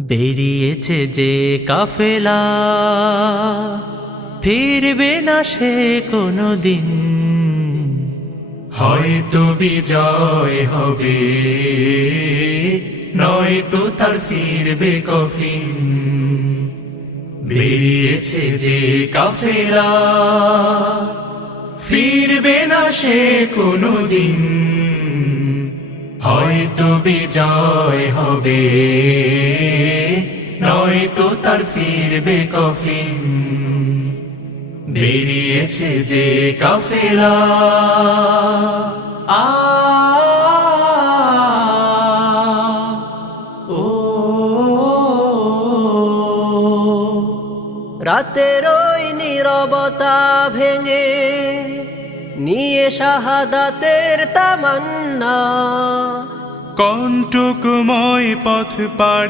বেরিয়েছে যে কাফেলা, ফিরবে না সে কোনো দিন। হয়তো বিজয় হবে, নয়তো তার ফিরবে কফিন। বেরিয়েছে যে কাফেলা, ফিরবে না সে কোনো দিন। হয়তো বিজয় হবে, নয়তো তার ফিরবে কফিন। বেরিয়েছে যে কাফেলা। আ ও রাতের ওই নীরবতা ভেঙে নিয়ে শাহাদাতের তামান্না, কণ্টকময় পথ পাড়ি